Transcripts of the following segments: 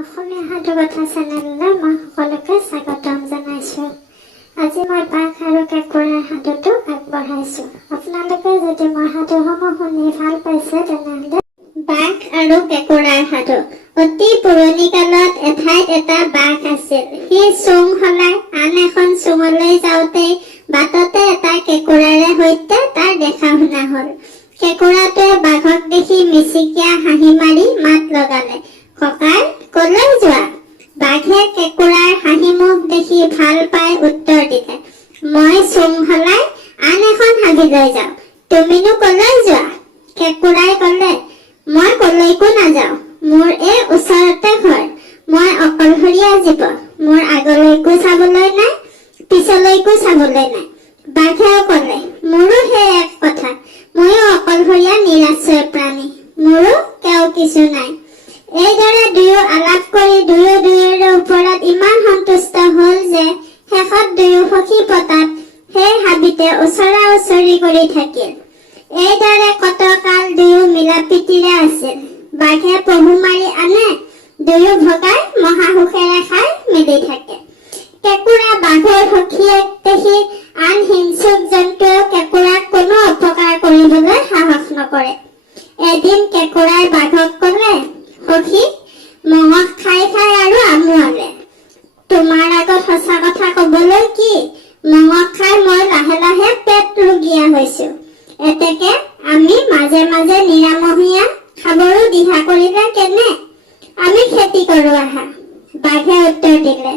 অসমীয়া সাধুকথা চেনেললৈ মই সকলোকে স্বাগতম জনাইছোঁ। আজি মই বাঘ আৰু কেঁকোৰাৰ সাধুটো আগবঢ়াইছোঁ। আপোনালোকে যদি মোৰ সাধুসমূহ শুনি ভাল পাইছে তেনেহ'লে বাঘ আৰু কেঁকোৰাৰ সাধু। অতি পুৰণি কালত এঠাইত এটা বাঘ আছিল। সি চোং সলাই আন এখন চোঙলৈ যাওঁতেই বাটতে এটা কেঁকোৰাৰে সৈতে তাৰ দেখা শুনা হ'ল। কেঁকোৰাটোৱে বাঘক দেখি মিচিকিয়া হাঁহি মাৰি মাত লগালে, ককাই কলৈ যোৱা? বাঘে কেঁকোৰাৰ হাঁহি মুখ দেখি ভাল পাই উত্তৰ দিলে, মই চোং সলাই আন এখন হাবিলৈ যাওঁ। তুমিনো কলৈ যোৱা? কেঁকোৰাই ক'লে, মই কলৈকো নাযাওঁ। মোৰ এই ওচৰতে ঘৰ। মই অকলশৰীয়া জীৱ। মোৰ আগলৈকো চাবলৈ নাই, পিছলৈকো চাবলৈ নাই। বাঘেও ক'লে, মোৰো সেই এক কথা। ময়ো অকলশৰীয়া নিৰাশ্ৰয় প্ৰাণী। মোৰো কেও কিছু নাই। এইদৰে দুয়ো আলাপ কৰি দুয়োৰে ওপৰত ইমান সন্তুষ্ট হ'ল যে শেষত দুয়ো সখী পতাত সেই হাবিতে ওচৰা ওচৰি কৰি থাকিল। এইদৰে কতকাল দুয়ো মিলাপ্ৰীতিৰে আছিল। বাঘে পহু মাৰি আনে, দুয়ো ভগাই মহাসুখেৰে খাই মেলি থাকে। কেঁকোৰা বাঘৰ সখীয়েক দেখি আন হিংসুক জন্তুৱেও কেঁকোৰাক কোনো অপকাৰ কৰিবলৈ সাহস নকৰে। এদিন কেঁকোৰাই বাঘক ক'লে, সখী, মঙহ খাই খাই আৰু আমুৱালে। তোমাৰ আগত সঁচা কথা ক'বলৈ কি, মঙহ খাই মই লাহে লাহে পেট ৰুগীয়া হৈছো। এতেকে আমি মাজে মাজে নিৰামহীয়া খাবৰো দিহা কৰিলে কেনে? আমি খেতি কৰো আহা। বাঘে উত্তৰ দিলে,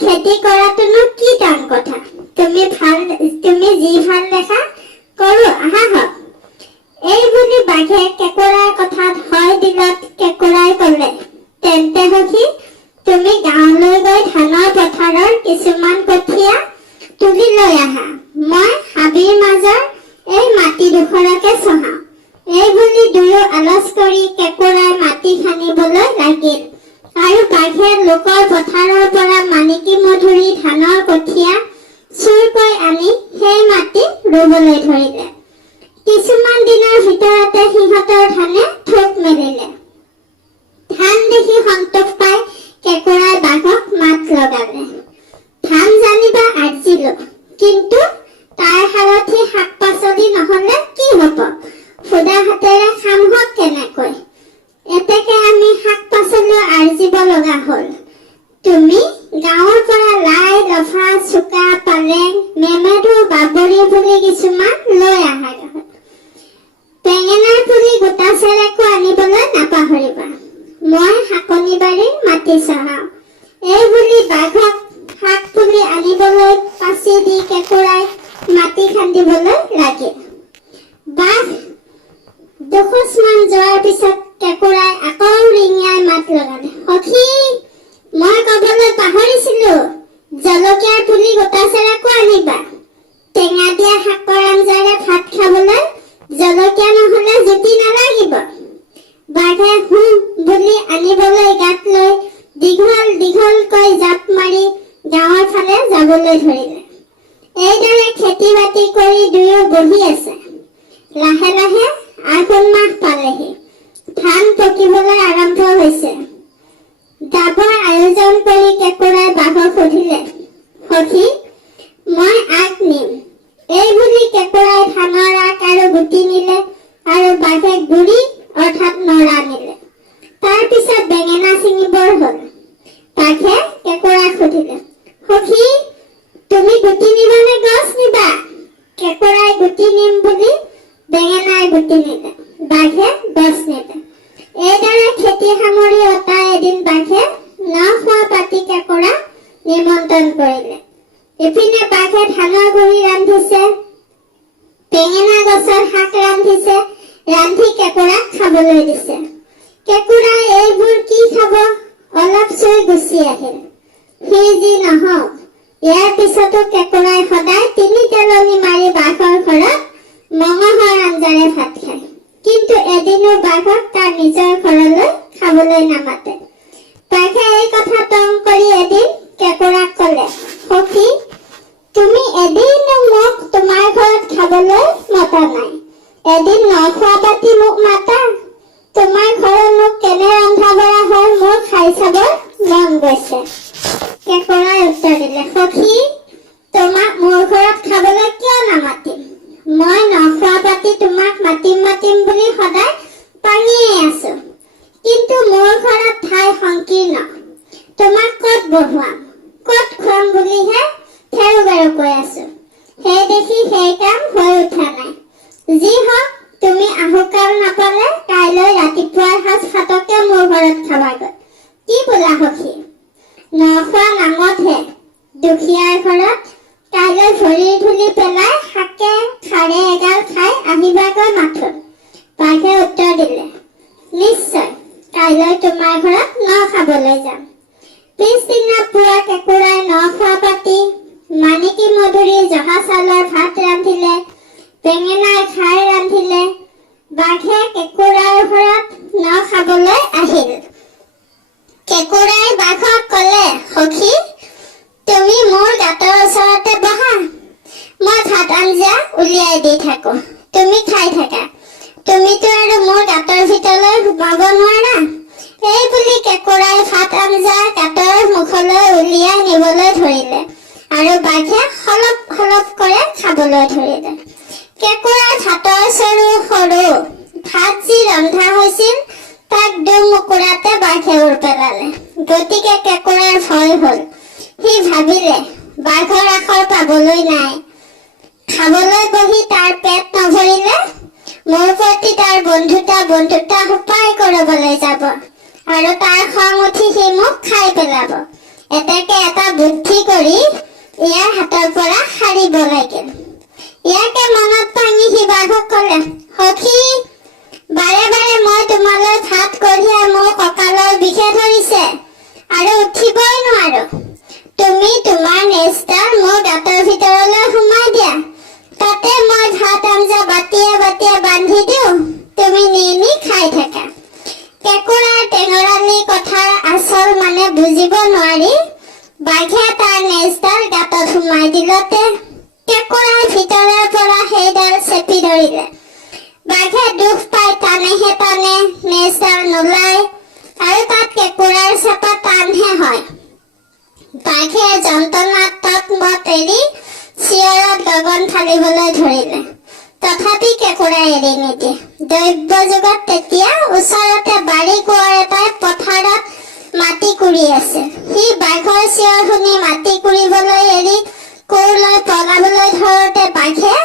খেতি কৰাটোনো কি টান কথা। তুমি যি ভাল দেখা কৰো আহা হওক। এই বুলি বাঘে কেঁকোৰাৰ কথাত হয় দিলত কেঁকোৰাই ক'লে, তেন্তে সখী, তুমি গাঁৱলৈ গৈ ধানৰ পথাৰৰ কিছুমান কঠীয়া তুলি লৈ আহা। মই হাবিৰ মাজৰ এই মাটিডোখৰকে চহাওঁ। এই বুলি দুয়ো আলচ কৰি কেঁকোৰাই মাটি খান্দিবলৈ লাগিল আৰু বাঘে লোকৰ পথাৰৰ পৰা মানিকী মধুৰি ধানৰ কঠীয়া চুৰকৈ আনি সেই মাটিত ৰুবলৈ ধৰিলে। কিছুমান দিনৰ ভিতৰতে সিহঁতৰ ধানে ঠোক মেলিলে। ধান দেখি সন্তোষ পাই কেঁকোৰাই বাঘক মাত লগালে, ধান জানিবা আৰ্জিলো, কিন্তু তাৰ সাৰথি শাক পাচলি নহলে কি হব? সুদা হাতেৰে খাম হওক কেনেকৈ? এতেকে আমি শাক পাচলিও আৰ্জিব লগা হ'ল। তুমি গাঁৱৰ পৰা লাই লফা চুকা পালেং মেমেধু বাবৰি বুলি কিছুমান লৈ আহা। বেঙেনাৰ পুলি গোটা চেৰেকো আনিবলৈ নাপাহৰিবা। মই শাকনি বাৰীৰ মাটি চহাওঁ। এই বুলি বাঘক শাক পুলি আনিবলৈ পাচি দি কেঁকোৰাই মাটি খান্দিবলৈ লাগিল। বাঘ দুখোজমান যোৱাৰ পিছত কেঁকোৰাই আকৌ ৰিঙিয়াই মাত লগালে, সখী, মই কবলৈ পাহৰিছিলো, জলকীয়াৰ পুলি গোটা চেৰেকো আনিবা। টেঙা দিয়া শাকৰ আঞ্জাৰে ভাত খাবলৈ জলকীয়া নহলে জুতি নালাগিব। বাঘে হুঁ বুলি আনিবলৈ গাত লৈ দীঘল দীঘলকৈ জাপ মাৰি গাঁৱৰ ফালে যাবলৈ ধৰিলে। এইদৰে খেতি বাতি কৰি দুয়ো বহি আছে। লাহে লাহে আঘোণ মাহ পালেহি। ধান পকিবলৈ আৰম্ভ হৈছে। দাবৰ আয়োজন কৰি কেঁকোৰাই বাঘক সুধিলে, সখী, মই আগ নিম। এই বুলি কেঁকোৰাই ধানৰ আগ আৰু গুটি নিলে আৰু বাঘে গুৰি অৰ্থাৎ নৰা নিলে। তাৰ পিছত বেঙেনা ছিঙিবৰ হ'ল। বাঘে কেঁকোৰাক সুধিলে, সখী, তুমি গুটি নিবা নে গছ নিবা? কেঁকোৰাই গুটি নিম বুলি বেঙেনাই গুটি নিলে, বাঘে গছ নিলে। এইদৰে খেতি সামৰি অতাই এদিন বাঘে নখোৱা পাতি কেঁকোৰাক নিমন্ত্ৰণ কৰিলে। ইপিনে বাঘে ধানৰ গুৰি ৰান্ধিছে, বেঙেনা গছৰ শাক ৰান্ধিছে, ৰান্ধি কেঁকোৰাক খাবলৈ দিছে। কেঁকোৰাই এইবোৰ কি খাব অলপ চুই গুচি আহিল। সি যি নহওক, ইয়াৰ পিছতো কেঁকোৰাই সদায় তিনি তেলনি মাৰি বাঘৰ ঘৰত মঙহৰ আঞ্জাৰে ভাত খায়, কিন্তু এদিনো বাঘক তাৰ নিজৰ ঘৰলৈ খাবলৈ নামাতে। বাঘে এই কথা টং কৰি এদিন কেঁকোৰাক ক'লে, সখী, তুমি এদিনো মোক তোমাৰ ঘৰত খাবলৈ মতা নাই। এদিন নখোৱা পাতি মোক মাতা। তোমাৰ ঘৰত মোক কেনে ৰন্ধা বঢ়া হয় মোৰ খাই চাবৰ গৈছে। কেঁকোৰাই উত্তৰ দিলে, সখী তোমাক মোৰ ঘৰত খাবলৈ কিয় নামাতিম? মই নখোৱা পাতি তোমাক মাতিম মাতিম বুলি সদায় পাঙিয়ে আছো, কিন্তু মোৰ ঘৰত ঠাই সংকীৰ্ণ। তোমাক ক'ত বহুৱাম, ক'ত খুৱাম বুলিহে থেৰু বেৰু কৈ আছো। সেই দেখি সেই কাম হৈ উঠা নাই। যি হওক, তুমি আহুকাল নাপালে কাইলৈ ৰাতিপুৱাৰ সাজ ভাতকে মোৰ ঘৰত খাবাগৈ। কি বোলা সখী? নখোৱা নামতহে দুখীয়াৰ ঘৰত কাইলৈ ভৰিৰ ধূলি পেলাই শাকে খাৰে এগাল খাই আহিবাগৈ মাথোন। বাঘে উত্তৰ দিলে, নিশ্চয় কাইলৈ তোমাৰ ঘৰত ন খাবলৈ যাম। পিছদিনা পুৱা কেঁকোৰাই নখোৱা পাতি মানিকী মধুৰি জহা চাউলৰ ভাত ৰান্ধিলে, বেঙেনাৰ খাৰ ৰান্ধিলে। বাঘে কেঁকোৰাৰ ঘৰত ন খাবলৈ আহিল। কেঁকোৰাই বাঘক ক'লে, সখী তুমি মোৰ গাঁতৰ ওচৰতে বহা, মই ভাত আঞ্জা উলিয়াই দি থাকো, তুমি খাই থাকা। তুমিতো আৰু মোৰ গাঁতৰ ভিতৰলৈ সোমাব নোৱাৰা। এই বুলি কেঁকোৰাই ভাত আঞ্জা গাঁতৰ মুখলৈ উলিয়াই নিবলৈ ধৰিলে আৰু বাঘে সলপ সলপ কৰে খাবলৈ ধৰিলে। কেঁকোৰাৰ ভাতৰ চৰু সৰু, ভাত যি ৰন্ধা হৈছিল তাক দুমুকুৰাতে বাঘে উৰ পেলালে। গতিকে কেঁকোৰাৰ ভয় হ'ল। সি ভাবিলে বাঘৰ আখৰ পাবলৈ নাই। খাবলৈ বহি তাৰ পেট নভৰিলে মোৰ প্ৰতি তাৰ বন্ধুতা সোপাই কৰিবলৈ যাব আৰু তাৰ খং উঠি সি মোক খাই পেলাব। এতেকে এটা বুদ্ধি কৰি ইয়াৰ হাতৰ পৰা সাৰিব লাগিল। ইয়াকে মনত ভাঙি সি বাঘক ক'লে, সখী বাৰে বাৰে মই তোমালৈ ভাত কঢ়িয়াই মোৰ কঁকালৰ বিষে ধৰিছে আৰু উঠিবই নোৱাৰো। তুমি তোমাৰ নেজডাল মোৰ গাঁতৰ ভিতৰলৈ সোমাই দিয়া, তাতে মই ভাত আঞ্জা বাটিয়ে বাটিয়ে বান্ধি দিওঁ, তুমি নি নি খাই থাকা। কেঁকোৰাৰ টেঙৰালি কথাৰ আচল মানে বুজিব নোৱাৰি বাঘে তাৰ নেজডাল গাঁতত সোমাই দিলতে কেঁকোৰাৰ ভিতৰৰ পৰা সেইডাল চেপি ধৰিলে। বাঘে দুখ পাই টানেহে টানে, নেজডাল নোলায় আৰু তাত কেঁকোৰাৰ চেপা টানহে হয়। বাঘে যন্ত্ৰণাত তৎমত এৰি চিঞৰত গগন ফালিবলৈ ধৰিলে। তথাপি কেঁকোৰাই এৰি নিদিয়ে। দ্ৰব্য যুগত তেতিয়া ওচৰতে বাৰী কোঁৱৰ এটাই পথাৰত মাটি কুৰি আছে। সি বাঘৰ চিঞৰ শুনি মাটি কুৰিবলৈ এৰি কোৰ লৈ পলাবলৈ ধৰোতে বাঘে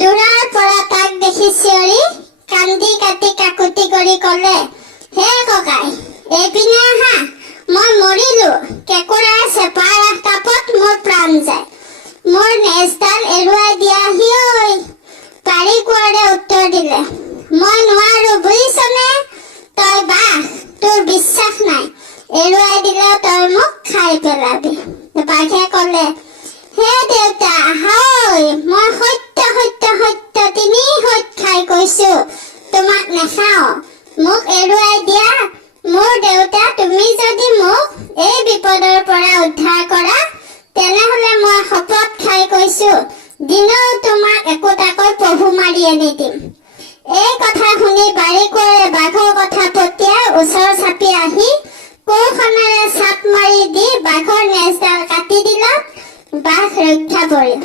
দূৰৰ পৰা তাক দেখি চিঞৰি কান্দি কাটি কাকুতি কৰি ক'লে, হে ককাই এইপিনে আহা, মই মৰিলো। কেঁকোৰাৰ চেপাৰ তাপত মোৰ প্ৰাণ যায়, মোৰ নেজডাল এৰুৱাই দিয়াহি ঐ। বাৰী কোঁৱৰে উত্তৰ দিলে, মই নোৱাৰো বুজিছনে, তই বাঘ, তোৰ বিশ্বাস নাই, এৰুৱাই দিলে তই মোক খাই পেলাবি। বাঘে ক'লে, হে দেউতা আহাই, মই সত্য সত্য সত্য তিনি সত্য খাই কৈছো তোমাক নেখাওঁ, মোক এৰুৱাই দিয়া। মোৰ দেউতা, তুমি যদি মোক এই বিপদৰ পৰা উদ্ধাৰ কৰা তেনেহলে মই শপত খাই কৈছো দিনেও তোমাক একোটাকৈ পহু মাৰি আনি দিম। এই কথা শুনি বাৰী কোঁৱৰে বাঘৰ কথা পতিয়াই ওচৰ চাপি আহি কোৰখনেৰে চাপ মাৰি দি বাঘৰ নেজডাল কাটি দিলত বাঘ ৰক্ষা পৰিল।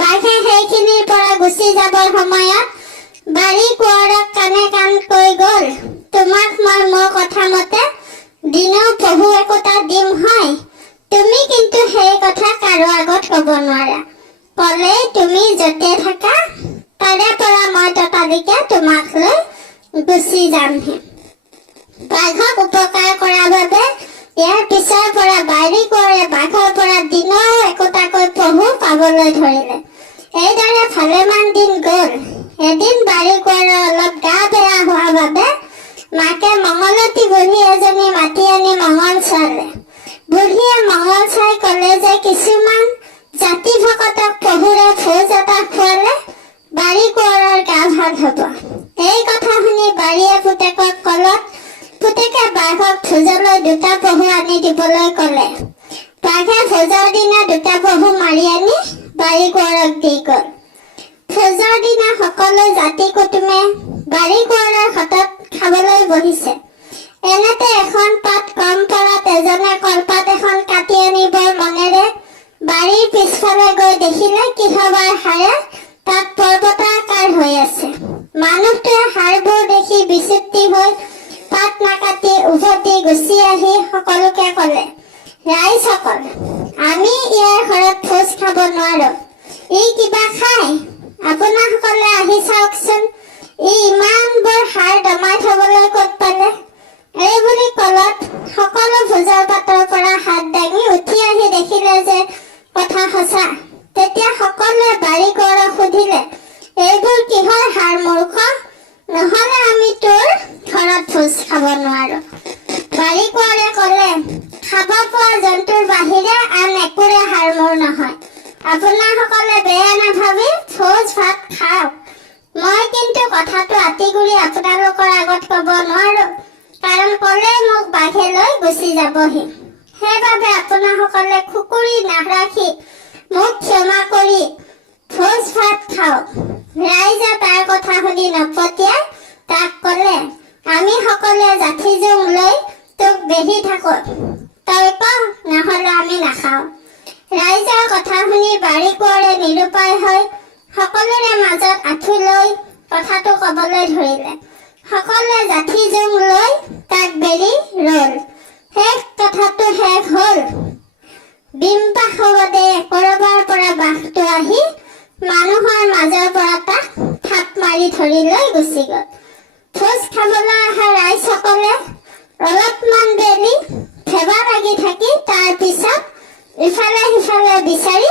বাঘে সেইখিনিৰ পৰা গুচি যাবৰ সময়ত বাৰী কোঁৱৰক কাণে কাণ কৈ গ'ল, তোমাক মই মোৰ কথা মতে দিনেও পহু একোটা দিম হয়, তুমি কিন্তু সেই কথা কাৰো আগত ক'ব নোৱাৰা। ক'লে তুমি য'তে থাকা তাৰে পৰা মই ততালিকে তোমাক লৈ গুচি যামহে। বাঘক উপকাৰ কৰাৰ বাবে ইয়াৰ পিছৰ পৰা বাৰী কোঁৱৰে বাঘৰ পৰা দিনেও একোটাকৈ পহু পাবলৈ ধৰিলে। এইদৰে ভালেমান দিন গ'ল। এদিন বাৰী কোঁৱৰৰ অলপ গা বেয়া হোৱাৰ বাবে মাকে মঙলতী বুঢ়ী এজনী মাতি আনি মঙল চোৱালে। বুঢ়ীয়ে মঙল চাই ক'লে যে কিছুমান জাতি ভকতক পহুৰে ভোজ এটা খোৱালে বাৰী কোঁৱৰৰ গা ভাল হ'ব। এই কথা শুনি বাৰীয়ে পুতেকক ক'লত পুতেকে বাঘক ভোজলৈ 2টা পহু আনি দিবলৈ ক'লে। বাঘে ভোজৰ দিনা 2টা পহু মাৰি আনি বাৰী কোঁৱৰক দি গ'ল। ভোজৰ দিনা সকলো জাতি কুটুমে বাৰী কোঁৱৰৰ হাতত খাবলৈ বহিছে। এনেতে এখন পাত কম পৰাত এজনে কলপাত লৈ দেখিলে কিহবাৰ হাড়ে তাত পৰ্বতাকাৰ হৈ আছে। মানুহটোৱে হাড়বোৰ দেখি বিচুতি হৈ পাত নাকাটি উভতি গুচি আহি সকলোকে ক'লে, ৰাইজসকল, আমি ইয়াৰ ঘৰত ভোজ খাব নোৱাৰো। ই কিবা খায়? আপোনাসকলে আহি চাওকচোন, ই ইমানবোৰ হাড় দমাই থবলৈ ক'ত পালে? এই বুলি কলত সকলো ভোজৰ পাতৰ পৰা হাত দাঙি উঠি আহি দেখিলে যে কথা সঁচা। তেতিয়া সকলোৱে বাৰীকৰক সুধিলে, এইবোৰ কিহৰ হাড় মূৰ্খ? নহলে আমি তোৰ ঘৰত ভোজ খাব নোৱাৰো। বাৰীকৰে ক'লে, খাব পোৱা জন্তুৰ বাহিৰে আন একোৰে হাড় মোৰ নহয়। আপোনাসকলে বেয়া নাভাবি ভোজ ভাত খাওক। মই কিন্তু কথাটো আঁতিগুৰি আপোনালোকৰ আগত ক'ব নোৱাৰো, কাৰণ ক'লে মোক বাঘে লৈ গুচি যাবহি। সেইবাবে আপোনাসকলে খুকুৰি নাৰাখি মোক ক্ষমা কৰি ভোজ ভাত খাওক। ৰাইজে তাৰ কথা শুনি নপতিয়াই তাক ক'লে, আমি সকলোৱে জাঠি জোং লৈ তোক বেঢ়ি থাকো, তই ক, নহলে আমি নাখাওঁ। ৰাইজৰ কথা শুনি বাৰীকোঁৱৰে নিৰুপায় হৈ সকলোৰে মাজত আঁঠু লৈ কথাটো ক'বলৈ ধৰিলে। সকলোৱে জাঠি জোং লৈ তাক বেৰি ৰল। শেষ কথাটো শেষ হ'ল। বিম্বাসবদে কৰবাৰ পৰা বাঘটো আহি মানুহৰ মাজৰ পৰা তাক থাপ মাৰি ধৰি লৈ গুচি গ'ল। ভোজ খাবলৈ অহা ৰাইজসকলে অলপমান দেৰি ভেবা লাগি থাকি তাৰ পিছত ইফালে সিফালে বিচাৰি